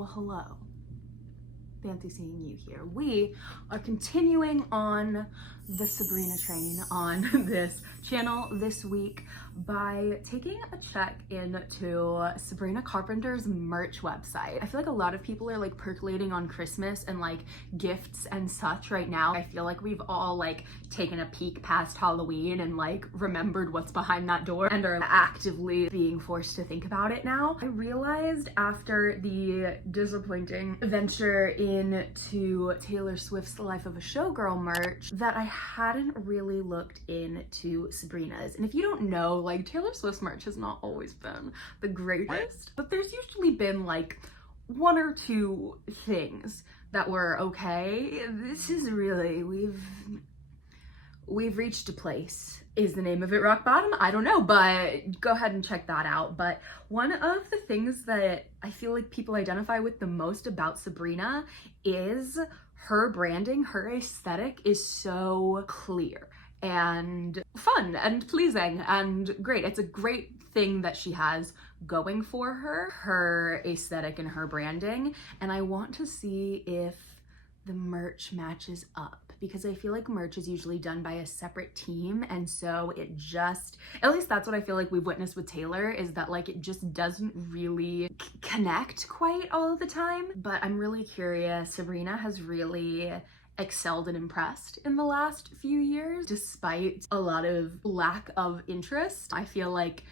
Well, hello. Fancy seeing you here. We are continuing on the Sabrina train on this channel this week by taking a check into Sabrina Carpenter's merch website. I feel like a lot of people are like percolating on Christmas and like gifts and such right now. I feel like we've all like taken a peek past Halloween and like remembered what's behind that door and are actively being forced to think about it now. I realized after the disappointing venture into Taylor Swift's Life of a Showgirl merch that I hadn't really looked into Sabrina's. And if you don't know, like Taylor Swift's merch has not always been the greatest, but there's usually been like one or two things that were okay. This is really, we've reached a place. Is the name of it rock bottom? I don't know, but go ahead and check that out. But one of the things that I feel like people identify with the most about Sabrina is her branding. Her aesthetic is so clear and fun and pleasing and great. It's a great thing that she has going for her aesthetic and her branding. And I want to see if the merch matches up, because I feel like merch is usually done by a separate team, and so it just, at least that's what I feel like we've witnessed with Taylor, is that like it just doesn't really connect quite all of the time. But I'm really curious. Sabrina has really excelled and impressed in the last few years despite a lot of lack of interest. I feel like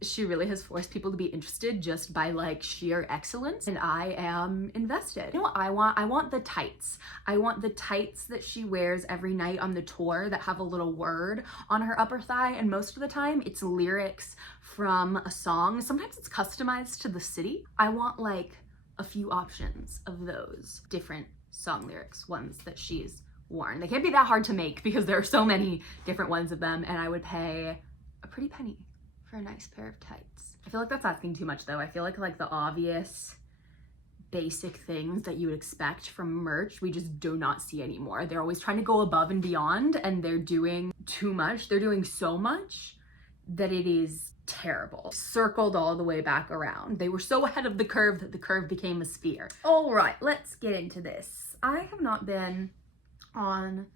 she really has forced people to be interested just by like sheer excellence, and I am invested. You know what I want? I want the tights. I want the tights that she wears every night on the tour that have a little word on her upper thigh, and most of the time it's lyrics from a song. Sometimes it's customized to the city. I want like a few options of those different song lyrics, ones that she's worn. They can't be that hard to make because there are so many different ones of them, and I would pay a pretty penny for a nice pair of tights. I feel like that's asking too much though. I feel like the obvious basic things that you would expect from merch, we just do not see anymore. They're always trying to go above and beyond, and they're doing too much. They're doing so much that it is terrible. Circled all the way back around. They were so ahead of the curve that the curve became a sphere. All right, let's get into this. I have not been on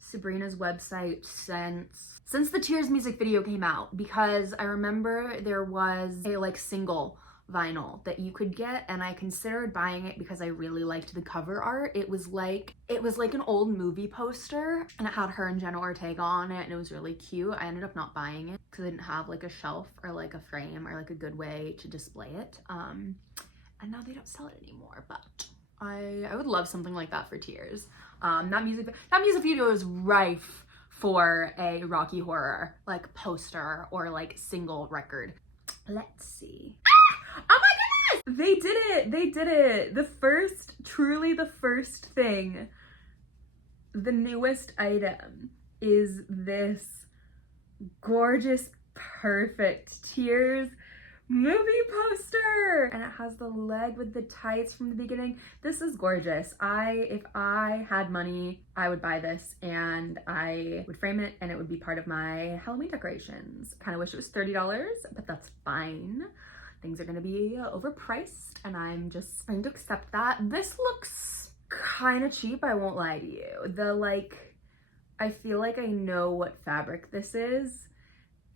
Sabrina's website since the Tears music video came out, because I remember there was a like single vinyl that you could get, and I considered buying it because I really liked the cover art. It was like an old movie poster, and it had her and Jenna Ortega on it, and it was really cute. I ended up not buying it because I didn't have like a shelf or like a frame or like a good way to display it. And now they don't sell it anymore, but I would love something like that for Tears. That music video is rife for a Rocky Horror like poster or like single record. Let's see. Ah! Oh my goodness! They did it. Truly the first thing, the newest item is this gorgeous, perfect Tears movie poster, and it has the leg with the tights from the beginning. This is gorgeous. If I had money, I would buy this and I would frame it, and it would be part of my Halloween decorations. Kind of wish it was $30, but that's fine. Things are gonna be overpriced, and I'm just trying to accept that. This looks kind of cheap, I won't lie to you. I feel like I know what fabric this is,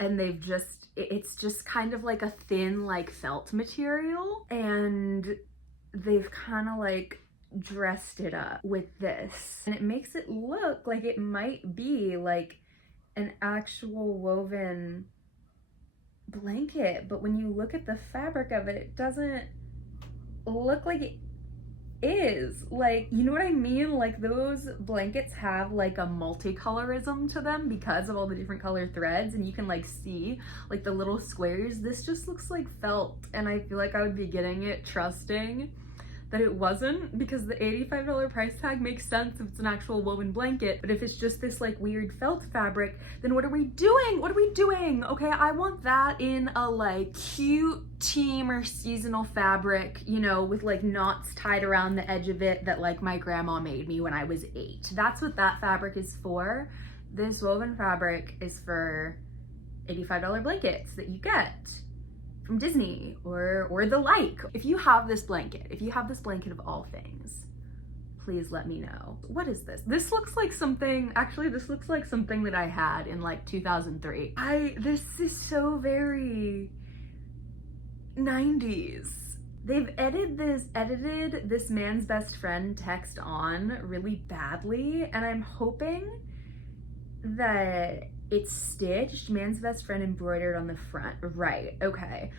and it's just kind of like a thin like felt material, and they've kind of like dressed it up with this, and it makes it look like it might be like an actual woven blanket, but when you look at the fabric of it, it doesn't look like it is. Like, you know what I mean? Like those blankets have like a multicolorism to them because of all the different color threads, and you can like see like the little squares. This just looks like felt, and I feel like I would be getting it trusting that it wasn't, because the $85 price tag makes sense if it's an actual woven blanket, but if it's just this like weird felt fabric, then what are we doing? What are we doing? Okay, I want that in a like cute team or seasonal fabric, you know, with like knots tied around the edge of it that like my grandma made me when I was 8. That's what that fabric is for. This woven fabric is for $85 blankets that you get from Disney or the like. If you have this blanket, of all things, please let me know. What is this? This looks like something, actually this looks like something that I had in like 2003. This is so very 90s. They've edited this man's best friend text on really badly, and I'm hoping that it's stitched, man's best friend embroidered on the front. Right, okay.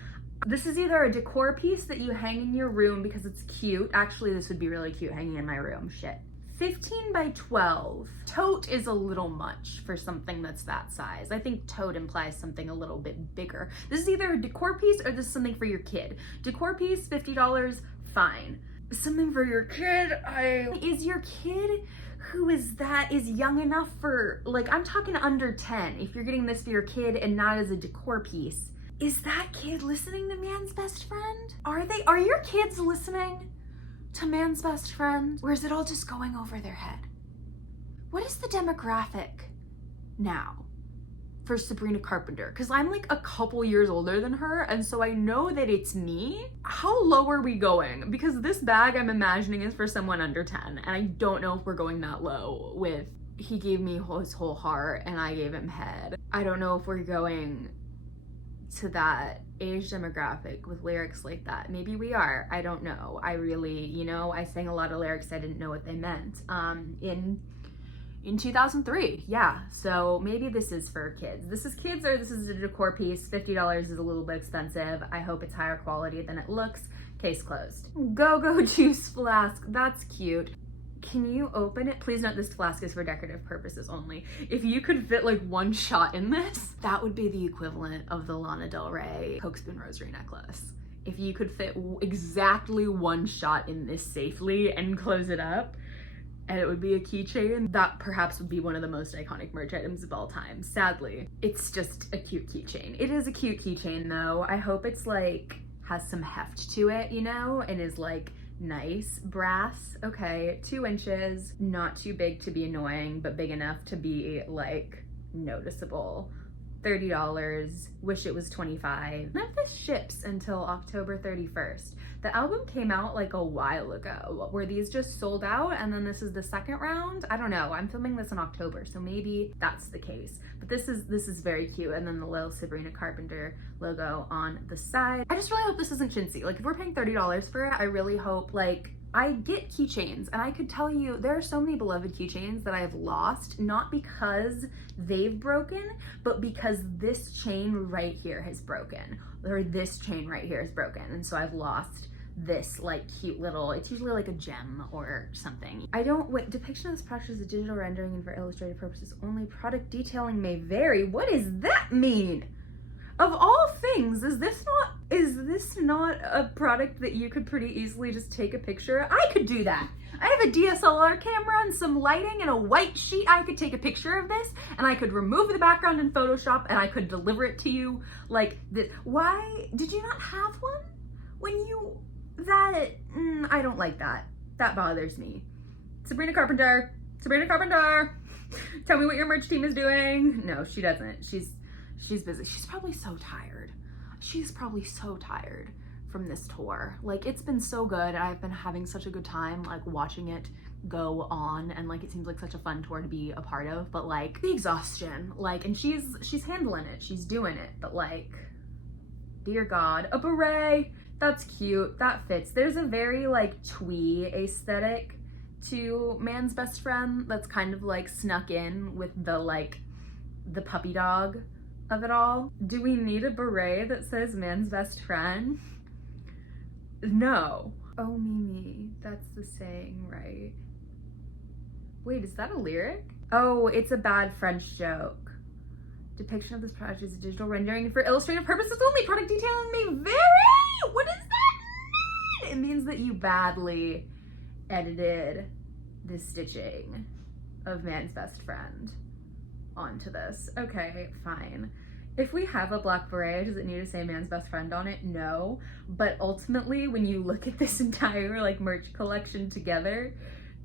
This is either a decor piece that you hang in your room because it's cute. Actually, this would be really cute hanging in my room, shit. 15 by 12. Tote is a little much for something that's that size. I think tote implies something a little bit bigger. This is either a decor piece or this is something for your kid. Decor piece, $50, fine. Something for your kid, is your kid who is young enough for, like, I'm talking under 10. If you're getting this for your kid and not as a decor piece, is that kid listening to Man's Best Friend? Are your kids listening to Man's Best Friend? Or is it all just going over their head? What is the demographic now for Sabrina Carpenter? Because I'm like a couple years older than her, and so I know that it's me. How low are we going? Because this bag I'm imagining is for someone under 10, and I don't know if we're going that low with he gave me his whole heart and I gave him head. I don't know if we're going to that age demographic with lyrics like that. Maybe we are, I don't know. I really, I sang a lot of lyrics I didn't know what they meant in 2003, yeah. So maybe this is for kids. This is kids or this is a decor piece. $50 is a little bit expensive. I hope it's higher quality than it looks. Case closed. Go-Go juice flask, that's cute. Can you open it? Please note this flask is for decorative purposes only. If you could fit like one shot in this, that would be the equivalent of the Lana Del Rey Coke Spoon Rosary necklace. If you could fit exactly one shot in this safely and close it up, and it would be a keychain, that perhaps would be one of the most iconic merch items of all time. Sadly, it's just a cute keychain. It is a cute keychain though. I hope it's like, has some heft to it, and is like, nice. Brass, okay, 2 inches, not too big to be annoying, but big enough to be like noticeable. $30, wish it was $25. None of this ships until October 31st. The album came out like a while ago. Were these just sold out and then this is the second round? I don't know. I'm filming this in October, so maybe that's the case. But this is very cute. And then the little Sabrina Carpenter logo on the side. I just really hope this isn't chintzy. Like if we're paying $30 for it, I really hope, like, I get keychains, and I could tell you there are so many beloved keychains that I have lost, not because they've broken, but because this chain right here has broken, or this chain right here is broken, and so I've lost this like cute little, it's usually like a gem or something. Depiction of this product is a digital rendering and for illustrative purposes only. Product detailing may vary. What does that mean? Of all things, is this not a product that you could pretty easily just take a picture? I could do that. I have a DSLR camera and some lighting and a white sheet. I could take a picture of this and I could remove the background in Photoshop and I could deliver it to you like this. Why did you not have one when you, I don't like that. That bothers me. Sabrina Carpenter, tell me what your merch team is doing. No, she doesn't. She's busy. She's probably so tired. She's probably so tired from this tour. Like, it's been so good. I've been having such a good time, like, watching it go on, and like, it seems like such a fun tour to be a part of, but like, the exhaustion, like, and she's handling it. She's doing it, but like, dear God, a beret, that's cute. That fits. There's a very like twee aesthetic to Man's Best Friend that's kind of like snuck in with the like, the puppy dog of it all. Do we need a beret that says Man's Best Friend? No. Oh, Mimi, that's the saying, right? Wait, is that a lyric? Oh, it's a bad French joke. Depiction of this product is a digital rendering for illustrative purposes only. Product detailing may vary. What does that mean? It means that you badly edited the stitching of Man's Best Friend onto this. Okay, fine. If we have a black beret, does it need to say Man's Best Friend on it? No. But ultimately, when you look at this entire like merch collection together,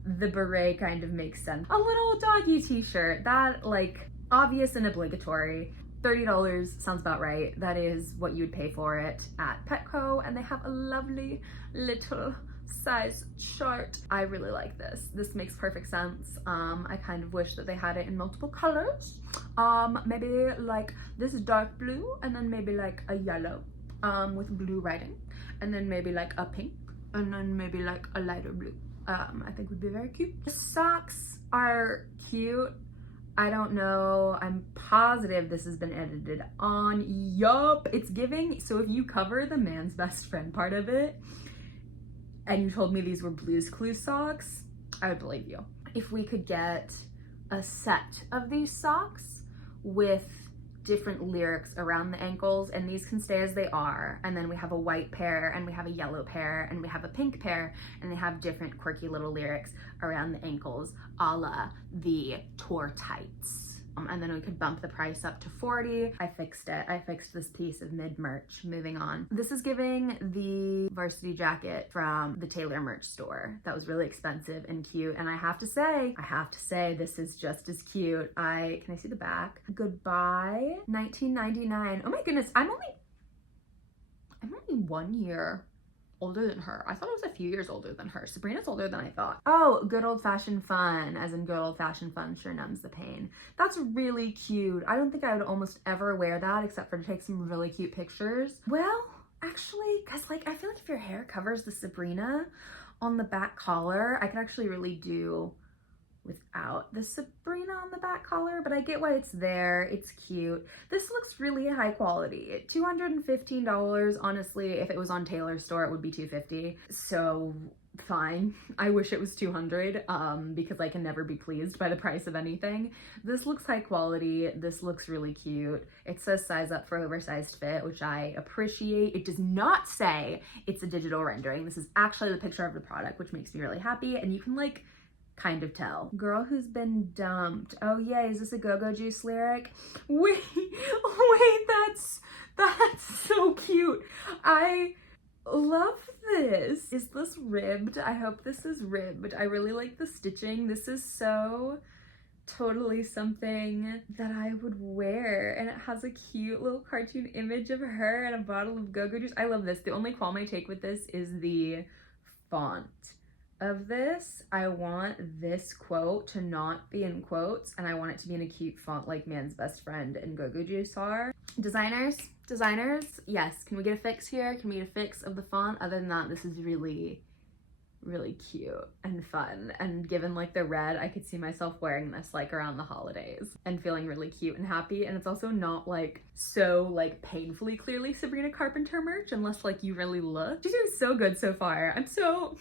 the beret kind of makes sense. A little doggy t-shirt, that like obvious and obligatory. $30 sounds about right. That is what you would pay for it at Petco, and they have a lovely little size chart. I really like this. This makes perfect sense. I kind of wish that they had it in multiple colors. Maybe like this is dark blue, and then maybe like a yellow with blue writing, and then maybe like a pink, and then maybe like a lighter blue. I think would be very cute. The socks are cute. I don't know, I'm positive this has been edited on. Yup, it's giving. So if you cover the man's best friend part of it and you told me these were Blue's Clues socks, I would believe you. If we could get a set of these socks with different lyrics around the ankles, and these can stay as they are, and then we have a white pair, and we have a yellow pair, and we have a pink pair, and they have different quirky little lyrics around the ankles, a la the tour tights. And then we could bump the price up to $40. I fixed it. I fixed this piece of mid-merch. Moving on. This is giving the varsity jacket from the Taylor merch store. That was really expensive and cute. And I have to say, this is just as cute. Can I see the back? Goodbye, $19.99. Oh my goodness, I'm only 1 year older than her. I thought I was a few years older than her. Sabrina's older than I thought. Oh, good old fashioned fun, as in good old fashioned fun sure numbs the pain. That's really cute. I don't think I would almost ever wear that except for to take some really cute pictures. Well, actually, cause like I feel like if your hair covers the Sabrina on the back collar, I could actually really do without the Sabrina on the back collar, but I get why it's there. It's cute. This looks really high quality. $215. Honestly, if it was on Taylor's store, it would be $250. So fine. I wish it was $200 because I can never be pleased by the price of anything. This looks high quality. This looks really cute. It says size up for oversized fit, which I appreciate. It does not say it's a digital rendering. This is actually the picture of the product, which makes me really happy. And you can like kind of tell. Girl who's been dumped. Oh yeah, is this a Go-Go Juice lyric? Wait, that's so cute. I love this. Is this ribbed? I hope this is ribbed. I really like the stitching. This is so totally something that I would wear, and it has a cute little cartoon image of her and a bottle of Go-Go Juice. I love this. The only qualm I take with this is the font of this. I want this quote to not be in quotes, and I want it to be in a cute font like Man's Best Friend and Go-Go Juice are. Designers, yes, can we get a fix here? Can we get a fix of the font? Other than that, this is really, really cute and fun, and given like the red, I could see myself wearing this like around the holidays and feeling really cute and happy. And it's also not like so like painfully clearly Sabrina Carpenter merch unless like you really look. She's doing so good so far. I'm so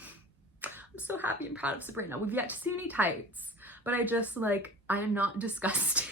happy and proud of Sabrina. We've yet to see any tights, but I am not disgusted.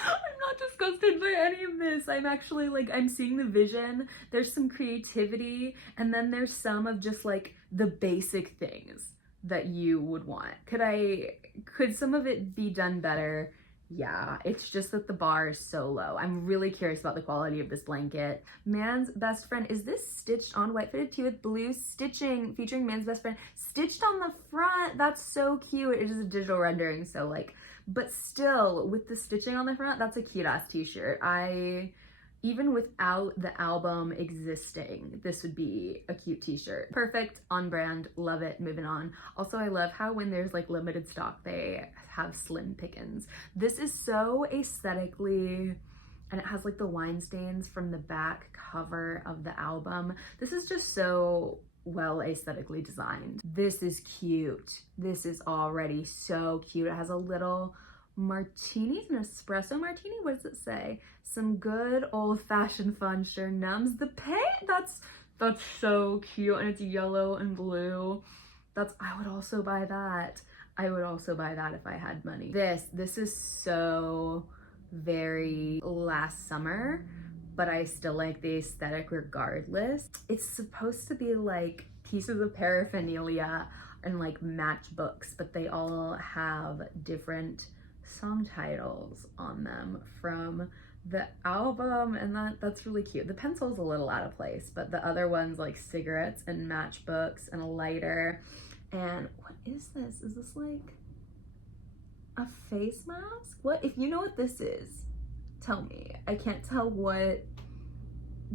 I'm not disgusted by any of this. I'm actually like, I'm seeing the vision. There's some creativity, and then there's some of just like the basic things that you would want. Could some of it be done better? Yeah, it's just that the bar is so low. I'm really curious about the quality of this blanket. Man's Best Friend, is this stitched on white fitted tee with blue stitching featuring Man's Best Friend stitched on the front? That's so cute. It is a digital rendering, so like, but still with the stitching on the front, that's a cute ass t-shirt. Even without the album existing, this would be a cute t-shirt. Perfect, on brand, love it, moving on. Also, I love how when there's like limited stock, they have slim pickings. This is so aesthetically, and it has like the wine stains from the back cover of the album. This is just so well aesthetically designed. This is cute. This is already so cute. It has a little martini, an espresso martini. What does it say? Some good old-fashioned fun sure numbs the pain. That's so cute, and it's yellow and blue. I would also buy that. I would also buy that if I had money. This is so very last summer, but I still like the aesthetic regardless. It's supposed to be like pieces of paraphernalia and like matchbooks, but they all have different song titles on them from the album, and that's really cute. The pencil's a little out of place, but the other ones like cigarettes and matchbooks and a lighter. And what is this? Is this like a face mask? What? If you know what this is, Tell me. I can't tell what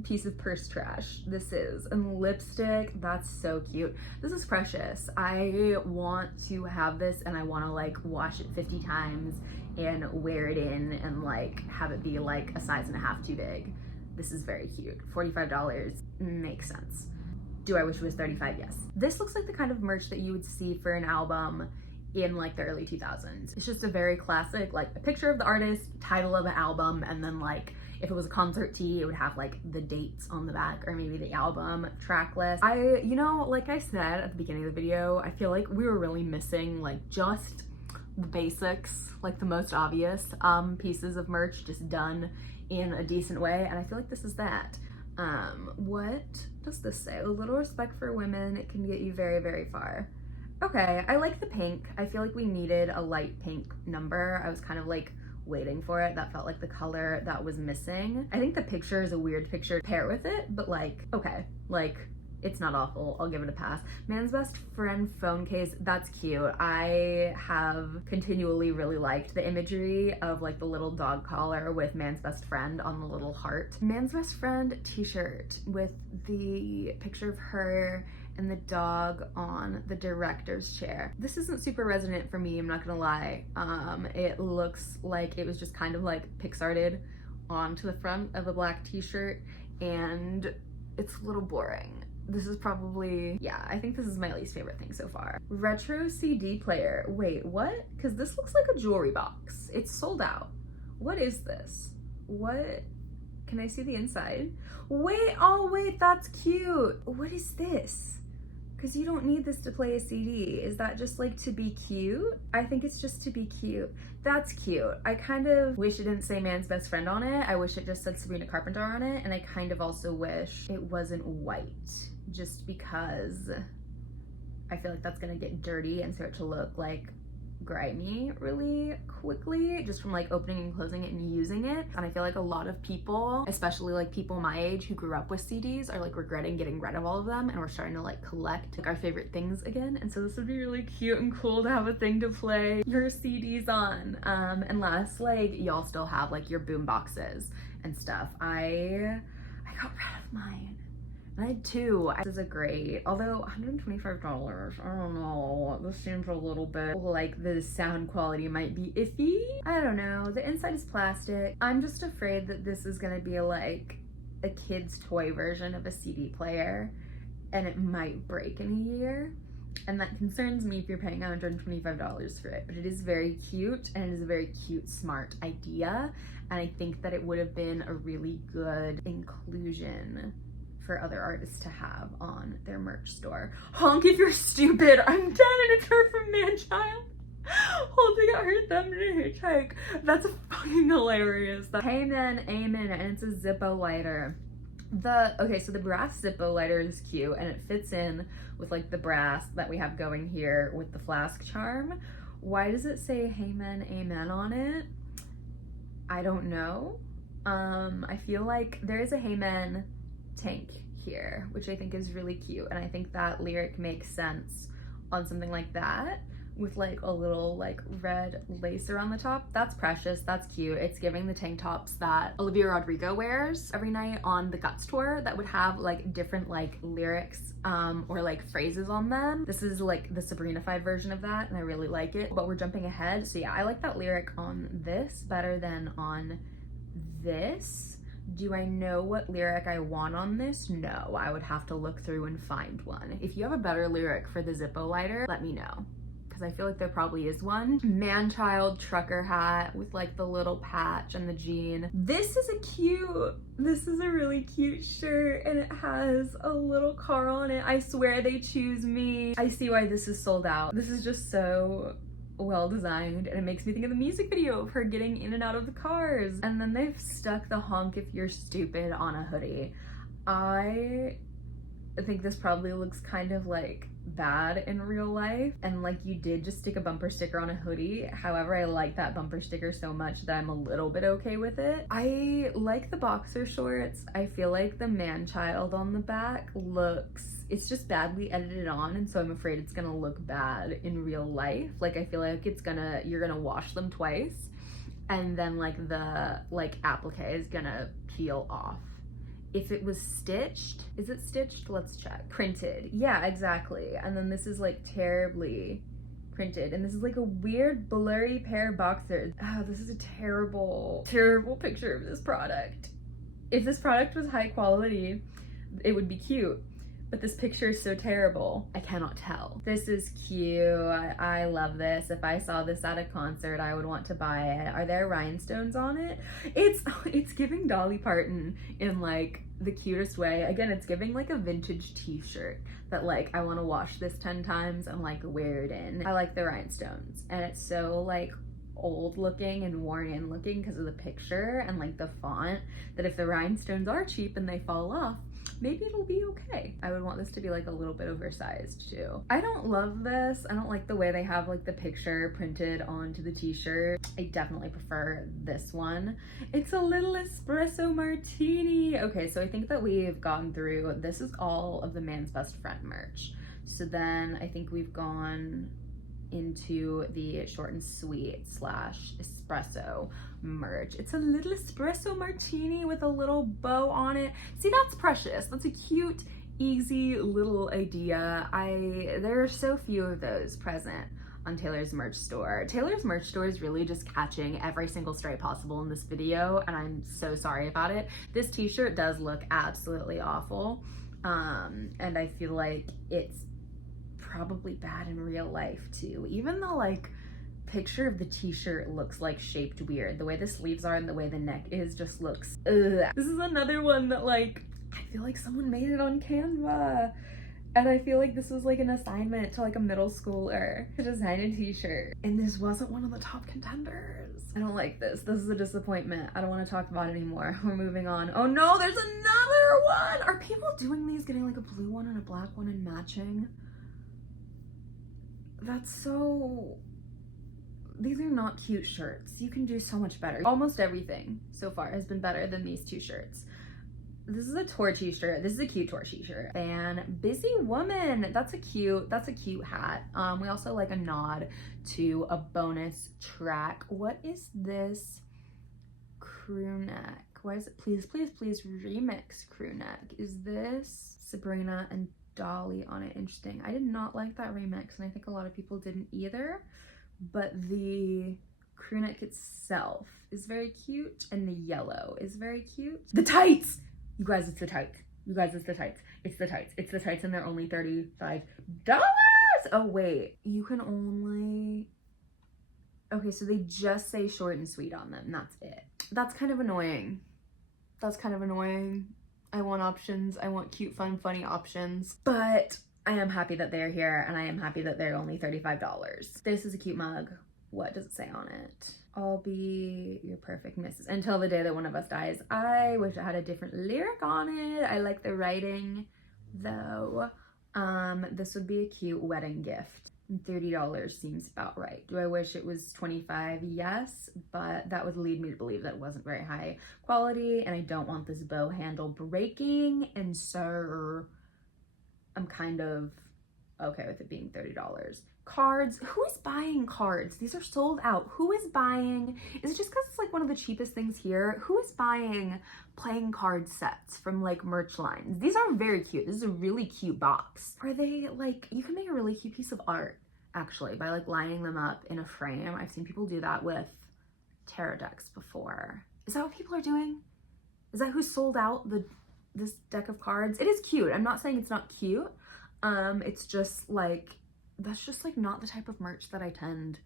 piece of purse trash this is. And lipstick, that's so cute. This is precious. I want to have this and I want to like wash it 50 times and wear it in and like have it be like a size and a half too big. This is very cute. $45 makes sense. Do I wish it was 35? Yes. This looks like the kind of merch that you would see for an album in like the early 2000s. It's just a very classic, like a picture of the artist, title of the album, and then like if it was a concert tee, it would have like the dates on the back or maybe the album track list. You know, like I said at the beginning of the video, I feel like we were really missing like just the basics, like the most obvious pieces of merch just done in a decent way, and I feel like this is that. What does this say? A little respect for women, it can get you very, very far. Okay, I like the pink. I feel like we needed a light pink number. I was kind of like waiting for it. That felt like the color that was missing. I think the picture is a weird picture to pair with it, but like, okay, like it's not awful. I'll give it a pass. Man's best friend phone case, that's cute. I have continually really liked the imagery of like the little dog collar with man's best friend on the little heart. Man's best friend t-shirt with the picture of her and the dog on the director's chair. This isn't super resonant for me, I'm not gonna lie. It looks like it was just kind of like pixarted onto the front of a black t-shirt and it's a little boring. This is probably, yeah, I think this is my least favorite thing so far. Retro CD player. Wait, what? Because this looks like a jewelry box. It's sold out. What is this? What? Can I see the inside? Wait, oh wait, that's cute. What is this? Because you don't need this to play a CD. Is that just like to be cute? I think it's just to be cute. That's cute. I kind of wish it didn't say man's best friend on it. I wish it just said Sabrina Carpenter on it. And I kind of also wish it wasn't white, just because I feel like that's gonna get dirty and start to look like grimy really quickly, just from like opening and closing it and using it. And I feel like a lot of people, especially like people my age who grew up with CDs, are like regretting getting rid of all of them, and we're starting to like collect like our favorite things again. And so this would be really cute and cool to have a thing to play your CDs on, unless like y'all still have like your boom boxes and stuff. I got rid of mine. I had two. This is a great, although $125, I don't know. This seems a little bit like the sound quality might be iffy. I don't know. The inside is plastic. I'm just afraid that this is gonna be like a kid's toy version of a CD player and it might break in a year. And that concerns me if you're paying $125 for it. But it is very cute and it is a very cute, smart idea. And I think that it would have been a really good inclusion for other artists to have on their merch store. Honk if you're stupid. I'm done, and it's her from Manchild holding out her thumb to hitchhike. That's fucking hilarious. Hey man, amen, and it's a Zippo lighter. Okay, so the brass Zippo lighter is cute and it fits in with like the brass that we have going here with the flask charm. Why does it say hey man, amen on it? I don't know. I feel like there is a hey man tank here, which I think is really cute, and I think that lyric makes sense on something like that with like a little like red lace around the top. That's precious, that's cute. It's giving the tank tops that Olivia Rodrigo wears every night on the Guts tour that would have like different like lyrics or like phrases on them. This is like the Sabrina-fied version of that and I really like it, but we're jumping ahead. So yeah, I like that lyric on this better than on this. Do I know what lyric I want on this? No, I would have to look through and find one. If you have a better lyric for the Zippo lighter, let me know, because I feel like there probably is one. Manchild trucker hat with like the little patch and the jean. This is a really cute shirt and it has a little car on it. I swear they choose me. I see why this is sold out. This is just so well designed and it makes me think of the music video of her getting in and out of the cars. And then they've stuck the honk if you're stupid on a hoodie. I think this probably looks kind of like bad in real life, and like you did just stick a bumper sticker on a hoodie. However, I like that bumper sticker so much that I'm a little bit okay with it. I like the boxer shorts. I feel like the Manchild on the back it's just badly edited on, and so I'm afraid it's gonna look bad in real life. Like I feel like you're gonna wash them twice. and then like the like applique is gonna peel off. If it was stitched, is it stitched? Let's check. Printed, yeah, exactly. And then this is like terribly printed, and this is like a weird blurry pair of boxers. Oh, this is a terrible picture of this product. If this product was high quality, it would be cute, but this picture is so terrible, I cannot tell. This is cute. I love this. If I saw this at a concert, I would want to buy it. Are there rhinestones on it? It's giving Dolly Parton in like the cutest way. Again, it's giving like a vintage t-shirt that like I want to wash this 10 times and like wear it in. I like the rhinestones, and it's so like old looking and worn in looking because of the picture and like the font, that if the rhinestones are cheap and they fall off, maybe it'll be okay. I would want this to be like a little bit oversized too. I don't love this. I don't like the way they have like the picture printed onto the t-shirt. I definitely prefer this one. It's a little espresso martini. Okay, so I think that we've gone through, this is all of the Man's Best Friend merch. So then I think we've gone into the short and sweet / espresso merch. It's a little espresso martini with a little bow on it. See, that's precious. That's a cute, easy little idea. There are so few of those present on Taylor's merch store. Taylor's merch store is really just catching every single stray possible in this video, and I'm so sorry about it. This t-shirt does look absolutely awful, and I feel like it's probably bad in real life too. Even the like picture of the t-shirt looks like shaped weird. The way the sleeves are and the way the neck is just looks ugh. This is another one that like I feel like someone made it on Canva, and I feel like this was like an assignment to like a middle schooler to design a t-shirt, and this wasn't one of the top contenders. I don't like this. This is a disappointment. I don't want to talk about it anymore. We're moving on. Oh no, there's another one. Are people doing these, getting like a blue one and a black one and matching? That's so, these are not cute shirts. You can do so much better. Almost everything so far has been better than these two shirts. This is a tour t-shirt. This is a cute tour t-shirt. And Busy Woman, that's a cute hat. We also like a nod to a bonus track. What is this crew neck? Why is it please remix crew neck? Is this Sabrina and Dolly on it? Interesting. I did not like that remix, and I think a lot of people didn't either, but the crew neck itself is very cute, and the yellow is very cute. The tights! You guys, it's the tights. You guys, it's the tights. It's the tights. It's the tights, and they're only $35. Oh wait, you can only, okay, so they just say short and sweet on them, that's it. That's kind of annoying. That's kind of annoying. I want options. I want cute, fun, funny options. But I am happy that they're here, and I am happy that they're only $35. This is a cute mug. What does it say on it? I'll be your perfect missus until the day that one of us dies. I wish it had a different lyric on it. I like the writing though. This would be a cute wedding gift. $30 seems about right. Do I wish it was $25? Yes, but that would lead me to believe that it wasn't very high quality, and I don't want this bow handle breaking, and so I'm kind of okay with it being $30. Cards, who is buying cards? These are sold out. Who is buying? Is it just because it's like one of the cheapest things here? Who is buying playing card sets from like merch lines? These are very cute. This is a really cute box. Are they like, you can make a really cute piece of art actually by like lining them up in a frame. I've seen people do that with tarot decks before. Is that what people are doing? Is that who sold out this deck of cards? It is cute. I'm not saying it's not cute. It's just like, that's just like not the type of merch that I tend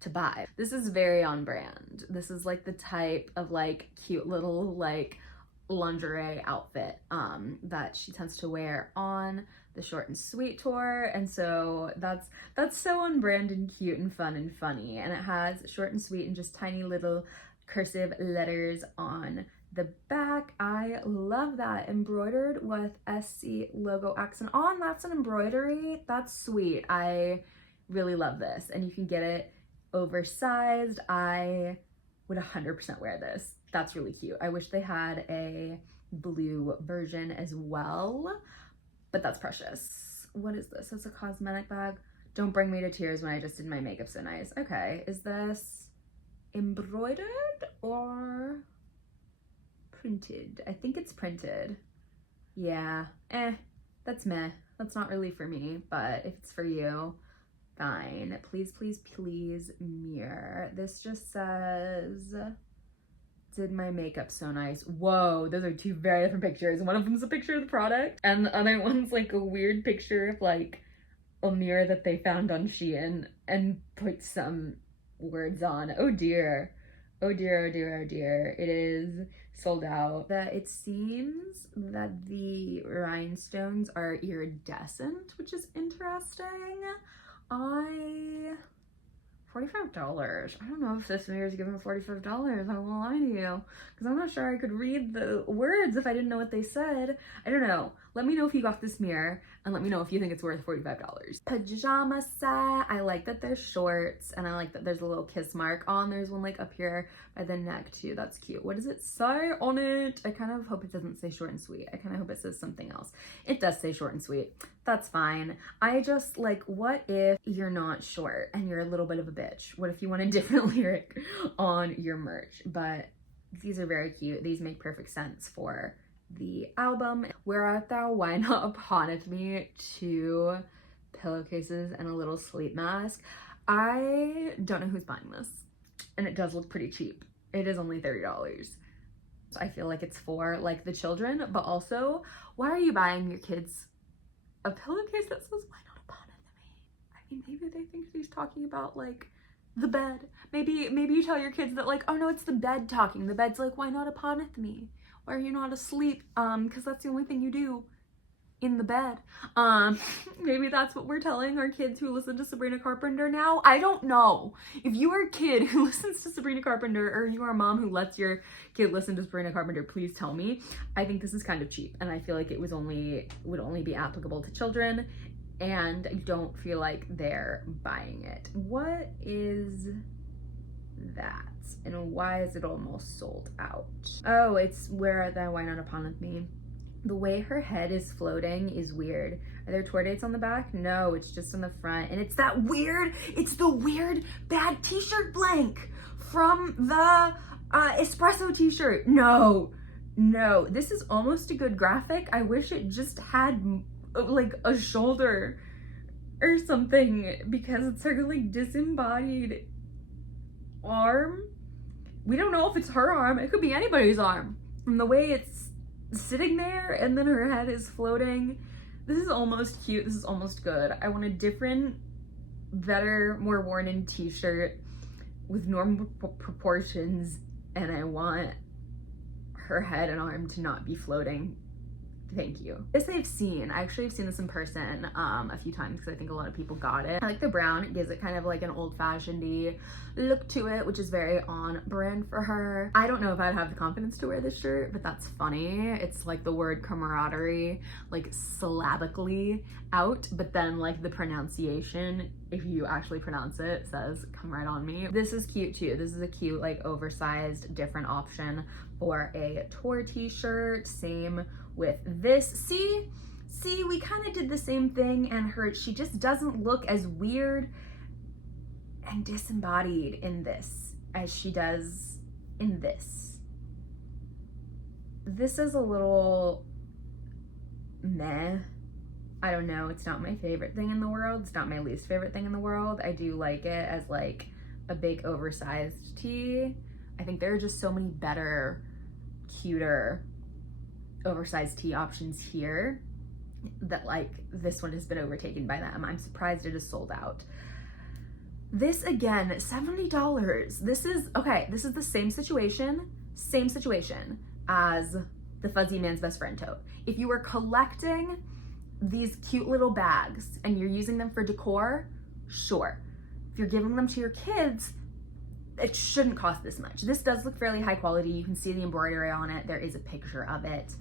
to buy. This is very on brand. This is like the type of like cute little like lingerie outfit that she tends to wear on the short and sweet tour, and so that's so on brand and cute and fun and funny, and it has short and sweet and just tiny little cursive letters on the back. I love that, embroidered with SC logo accent on. That's an embroidery. That's sweet. I really love this, and you can get it oversized. I would 100% wear this. That's really cute. I wish they had a blue version as well, but that's precious. What is this? It's a cosmetic bag. Don't bring me to tears when I just did my makeup so nice. Okay, is this embroidered or printed. I think it's printed. Yeah, that's meh. That's not really for me, but if it's for you, fine. Please, please, please, mirror. This just says, did my makeup so nice. Whoa, those are two very different pictures. One of them's a picture of the product, and the other one's like a weird picture of like a mirror that they found on Shein and put some words on. Oh dear. Oh dear, oh dear, oh dear. It is sold out. It seems that the rhinestones are iridescent, which is interesting. $45. I don't know if this mirror is giving $45. I won't lie to you, because I'm not sure I could read the words if I didn't know what they said. I don't know. Let me know if you got this mirror, and let me know if you think it's worth $45. Pajama set. I like that they're shorts, and I like that there's a little kiss mark on. There's one like up here by the neck too. That's cute. What does it say on it? I kind of hope it doesn't say short and sweet. I kind of hope it says something else. It does say short and sweet. That's fine. I just like, what if you're not short and you're a little bit of a bitch? What if you want a different lyric on your merch? But these are very cute. These make perfect sense for the album. Where art thou? Why not upon me? 2 pillowcases and a little sleep mask. I don't know who's buying this, and it does look pretty cheap. It is only $30. I feel like it's for like the children, but also, why are you buying your kids a pillowcase that says why not upon me? I mean, maybe they think she's talking about like the bed. Maybe you tell your kids that like, oh no, it's the bed talking. The bed's like, why not uponeth me? Why are you not asleep? Because that's the only thing you do in the bed. Maybe that's what we're telling our kids who listen to Sabrina Carpenter now. I don't know. If you are a kid who listens to Sabrina Carpenter, or you are a mom who lets your kid listen to Sabrina Carpenter, please tell me. I think this is kind of cheap, and I feel like it would only be applicable to children, and I don't feel like they're buying it. What is that? And why is it almost sold out? Oh, it's where art thou, why not uponeth me? The way her head is floating is weird. Are there tour dates on the back? No, it's just on the front. And it's the weird bad t-shirt blank from the espresso t-shirt. No, this is almost a good graphic. I wish it just had like a shoulder or something, because it's her like disembodied arm. We don't know if it's her arm. It could be anybody's arm. From the way it's sitting there and then her head is floating. This is almost cute. This is almost good. I want a different, better, more worn in t-shirt with normal proportions, and I want her head and arm to not be floating. Thank you. This I've seen. I actually have seen this in person a few times, because I think a lot of people got it. I like the brown. It gives it kind of like an old-fashioned-y look to it, which is very on brand for her. I don't know if I'd have the confidence to wear this shirt, but that's funny. It's like the word camaraderie, like syllabically out, but then like the pronunciation, if you actually pronounce it, says come right on me. This is cute too. This is a cute, like oversized, different option for a tour t-shirt. Same with this. See, we kind of did the same thing, and she just doesn't look as weird and disembodied in this as she does in this. This is a little meh. I don't know. It's not my favorite thing in the world. It's not my least favorite thing in the world. I do like it as like a big oversized tee. I think there are just so many better, cuter oversized tee options here that like this one has been overtaken by them. I'm surprised it is sold out. This again, $70. This is okay. This is the same situation as the Fuzzy Man's Best Friend tote. If you were collecting these cute little bags and you're using them for decor, sure. If you're giving them to your kids, it shouldn't cost this much. This does look fairly high quality. You can see the embroidery on it. There is a picture of it.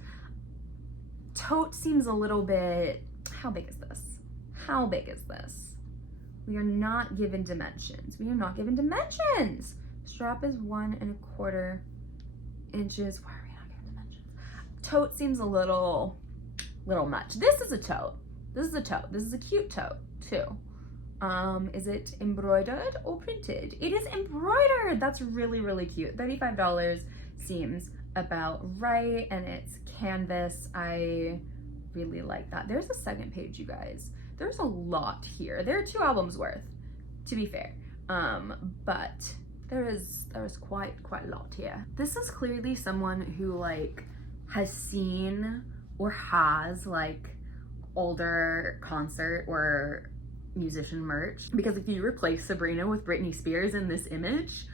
Tote seems a little bit, how big is this? How big is this? We are not given dimensions. We are not given dimensions. Strap is 1¼ inches. Why are we not given dimensions? Tote seems a little much. This is a tote. This is a tote. This is a cute tote too. Is it embroidered or printed? It is embroidered. That's really, really cute. $35 seems about right, and it's canvas. I really like that. There's a second page, you guys. There's a lot here. There are 2 albums worth, to be fair. But there's quite a lot here. This is clearly someone who like has seen or has like older concert or musician merch, because if you replace Sabrina with Britney Spears in this image,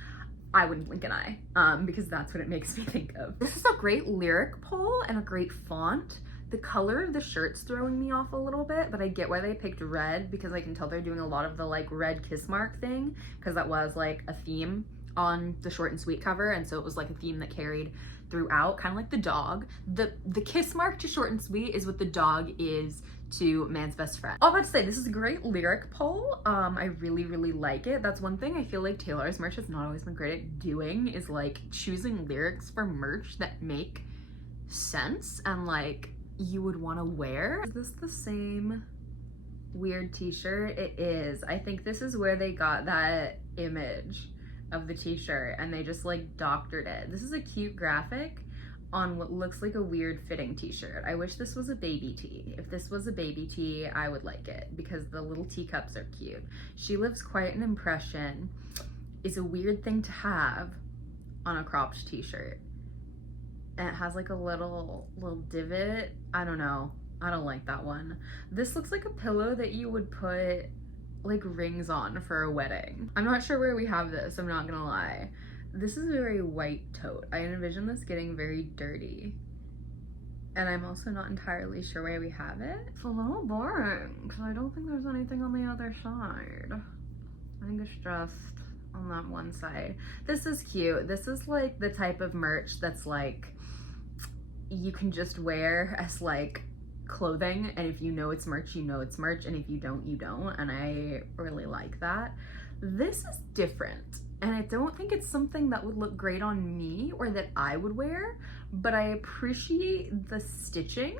I wouldn't blink an eye, because that's what it makes me think of. This is a great lyric poll and a great font. The color of the shirt's throwing me off a little bit, but I get why they picked red, because I can tell they're doing a lot of the like red kiss mark thing, because that was like a theme on the Short and Sweet cover, and so it was like a theme that carried throughout, kind of like the dog. The kiss mark to Short and Sweet is what the dog is to Man's Best Friend. I was about to say, this is a great lyric poll. I really, really like it. That's one thing I feel like Taylor's merch has not always been great at doing, is like choosing lyrics for merch that make sense and like you would want to wear. Is this the same weird t-shirt? It is. I think this is where they got that image of the t-shirt and they just like doctored it. This is a cute graphic on what looks like a weird fitting t-shirt. I wish this was a baby tee. If this was a baby tee, I would like it because the little teacups are cute. She Lives Quite an Impression is a weird thing to have on a cropped t-shirt. And it has like a little divot. I don't know. I don't like that one. This looks like a pillow that you would put like rings on for a wedding. I'm not sure where we have this, I'm not gonna lie. This is a very white tote. I envision this getting very dirty. And I'm also not entirely sure where we have it. It's a little boring because I don't think there's anything on the other side. I think it's just on that one side. This is cute. This is like the type of merch that's like, you can just wear as like clothing, and if you know it's merch, you know it's merch, and if you don't, you don't, and I really like that. This is different, and I don't think it's something that would look great on me or that I would wear, but I appreciate the stitching,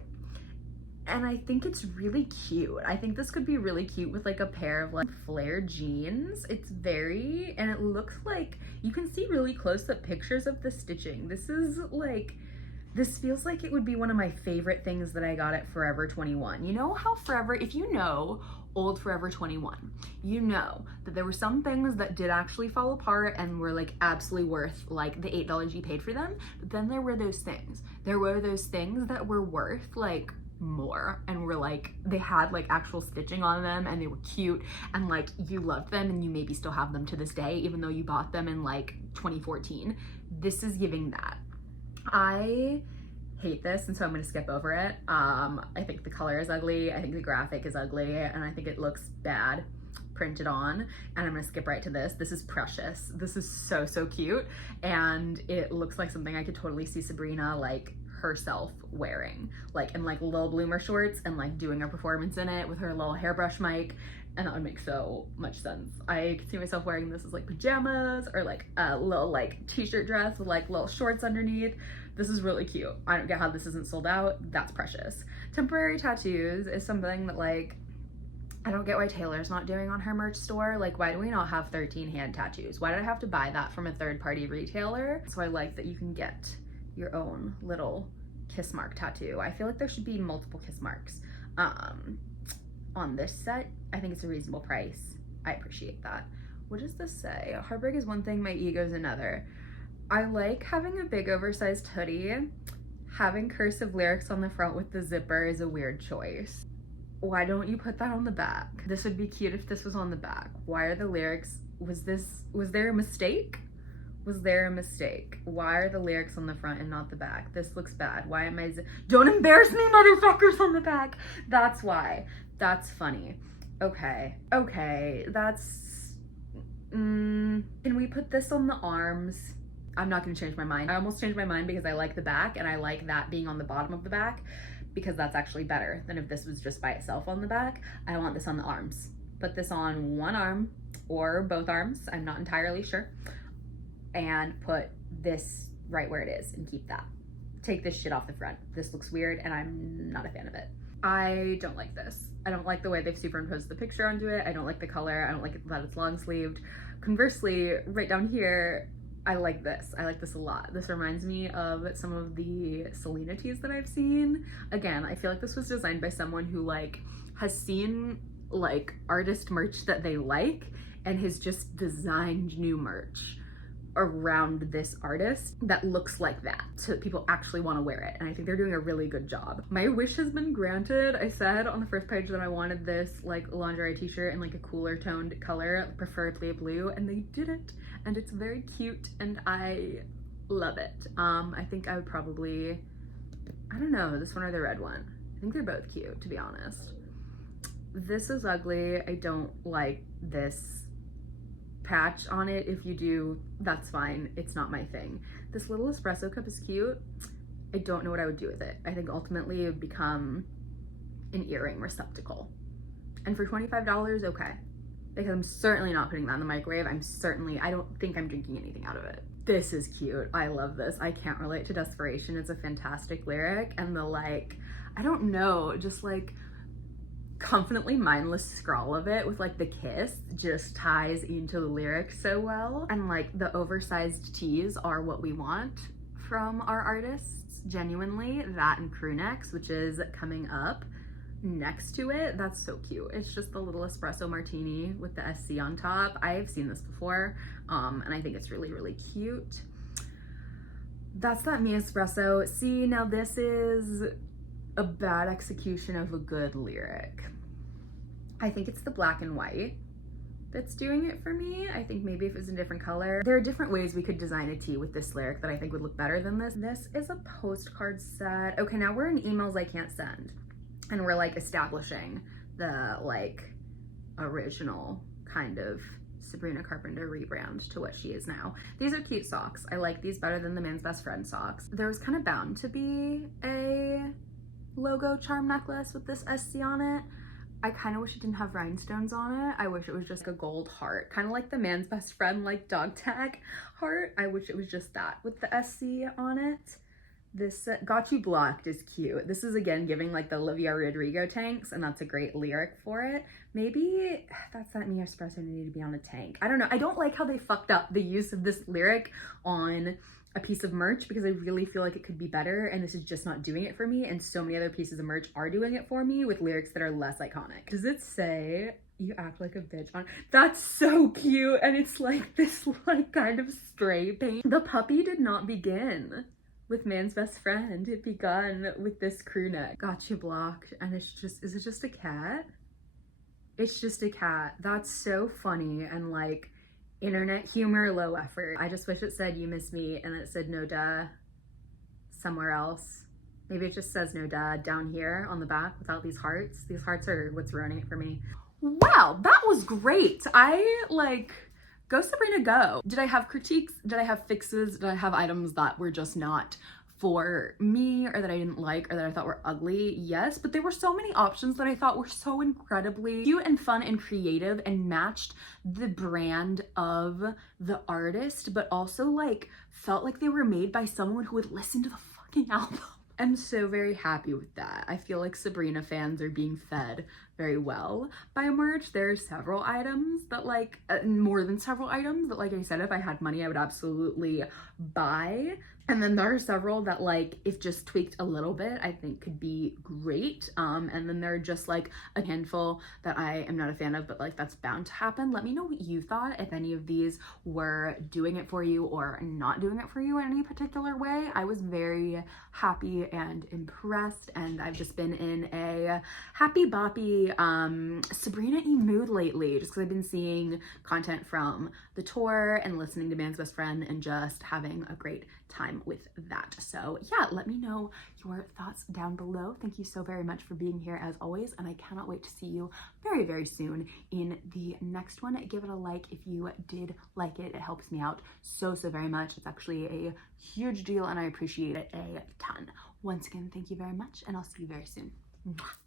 and I think it's really cute. I think this could be really cute with like a pair of like flare jeans. It's very, and it looks like, you can see really close-up pictures of the stitching. This is like, this feels like it would be one of my favorite things that I got at Forever 21. You know how Forever, if you know old Forever 21, you know that there were some things that did actually fall apart and were like absolutely worth like the $8 you paid for them. But then there were those things. There were those things that were worth like more and were like, they had like actual stitching on them and they were cute and like you loved them and you maybe still have them to this day even though you bought them in like 2014. This is giving that. I hate this, and so I'm going to skip over it. I think the color is ugly, I think the graphic is ugly, and I think it looks bad printed on, and I'm going to skip right to this. This is precious. This is so, so cute, and it looks like something I could totally see Sabrina like herself wearing, like in like little bloomer shorts and like doing a performance in it with her little hairbrush mic, and that would make so much sense. I could see myself wearing this as like pajamas or like a little like t-shirt dress with like little shorts underneath. This is really cute. I don't get how this isn't sold out. That's precious. Temporary tattoos is something that like, I don't get why Taylor's not doing on her merch store. Like, why do we not have 13 hand tattoos? Why did I have to buy that from a third-party retailer? So I like that you can get your own little kiss mark tattoo. I feel like there should be multiple kiss marks. On this set, I think it's a reasonable price. I appreciate that. What does this say? Heartbreak is one thing, my ego's another. I like having a big oversized hoodie. Having cursive lyrics on the front with the zipper is a weird choice. Why don't you put that on the back? This would be cute if this was on the back. Why are the lyrics, was there a mistake? Was there a mistake? Why are the lyrics on the front and not the back? This looks bad. Why am I, don't embarrass me, motherfuckers, on the back. That's why. That's funny. Okay, that's, can we put this on the arms? I'm not gonna change my mind. I almost changed my mind because I like the back and I like that being on the bottom of the back because that's actually better than if this was just by itself on the back. I want this on the arms. Put this on one arm or both arms, I'm not entirely sure, and put this right where it is and keep that. Take this shit off the front. This looks weird and I'm not a fan of it. I don't like this. I don't like the way they've superimposed the picture onto it. I don't like the color. I don't like that it's long sleeved. Conversely, right down here, I like this. I like this a lot. This reminds me of some of the Selena tees that I've seen. Again, I feel like this was designed by someone who like has seen like artist merch that they like and has just designed new merch around this artist that looks like that so that people actually want to wear it, and I think they're doing a really good job. My wish has been granted. I said on the first page that I wanted this like lingerie t-shirt in like a cooler toned color, preferably a blue, and they did it, and it's very cute and I love it. I think I would probably, I don't know, this one or the red one. I think they're both cute, to be honest. This is ugly. I don't like this patch on it. If you do, that's fine. It's not my thing. This little espresso cup is cute. I don't know what I would do with it. I think ultimately it would become an earring receptacle. And for $25, okay. Because I'm certainly not putting that in the microwave. I don't think I'm drinking anything out of it. This is cute. I love this. I Can't Relate to Desperation. It's a fantastic lyric. And the like, I don't know, just like confidently mindless scrawl of it with like the kiss just ties into the lyrics so well. And like the oversized tees are what we want from our artists, genuinely. That and crew necks, which is coming up next to it. That's so cute. It's just the little espresso martini with the SC on top. I've seen this before, and I think it's really, really cute. That's that Me Espresso. See, now this is a bad execution of a good lyric. I think it's the black and white that's doing it for me. I think maybe if it was a different color. There are different ways we could design a tee with this lyric that I think would look better than this. This is a postcard set. Okay, now we're in emails I can't send. And we're like establishing the like original kind of Sabrina Carpenter rebrand to what she is now. These are cute socks. I like these better than the Man's Best Friend socks. There was kind of bound to be a logo charm necklace with this SC on it. I kind of wish it didn't have rhinestones on it. I wish it was just a gold heart, kind of like the Man's Best Friend like dog tag heart. I wish it was just that with the SC on it. This Got You Blocked is cute. This is again giving like the Olivia Rodrigo tanks, and that's a great lyric for it. Maybe that's that Me Espresso needed to be on a tank. I don't know. I don't like how they fucked up the use of this lyric on a piece of merch because I really feel like it could be better, and this is just not doing it for me, and so many other pieces of merch are doing it for me with lyrics that are less iconic. Does it say you act like a bitch on? That's so cute, and it's like this like kind of spray paint. The puppy did not begin with Man's Best Friend. It begun with this crew neck. Got You Blocked, and it's just, is it just a cat? It's just a cat. That's so funny and like internet humor, low effort. I just wish it said you miss me and it said no duh somewhere else. Maybe it just says no duh down here on the back without these hearts. These hearts are what's ruining it for me. Wow, that was great. I like, go Sabrina, go. Did I have critiques? Did I have fixes? Did I have items that were just not for me or that I didn't like or that I thought were ugly? Yes, but there were so many options that I thought were so incredibly cute and fun and creative and matched the brand of the artist, but also like felt like they were made by someone who would listen to the fucking album. I'm so very happy with that. I feel like Sabrina fans are being fed very well by merch. There are several items that like, more than several items that like I said, if I had money, I would absolutely buy. And then there are several that like, if just tweaked a little bit, I think could be great. And then there are just like a handful that I am not a fan of, but like that's bound to happen. Let me know what you thought, if any of these were doing it for you or not doing it for you in any particular way. I was very happy and impressed, and I've just been in a happy boppy Sabrina-y mood lately, just because I've been seeing content from the tour and listening to Man's Best Friend and just having a great time with that. So yeah, let me know your thoughts down below. Thank you so very much for being here as always, and I cannot wait to see you very, very soon in the next one. Give it a like if you did like it. It helps me out so very much. It's actually a huge deal and I appreciate it a ton. Once again, thank you very much, and I'll see you very soon. Mwah.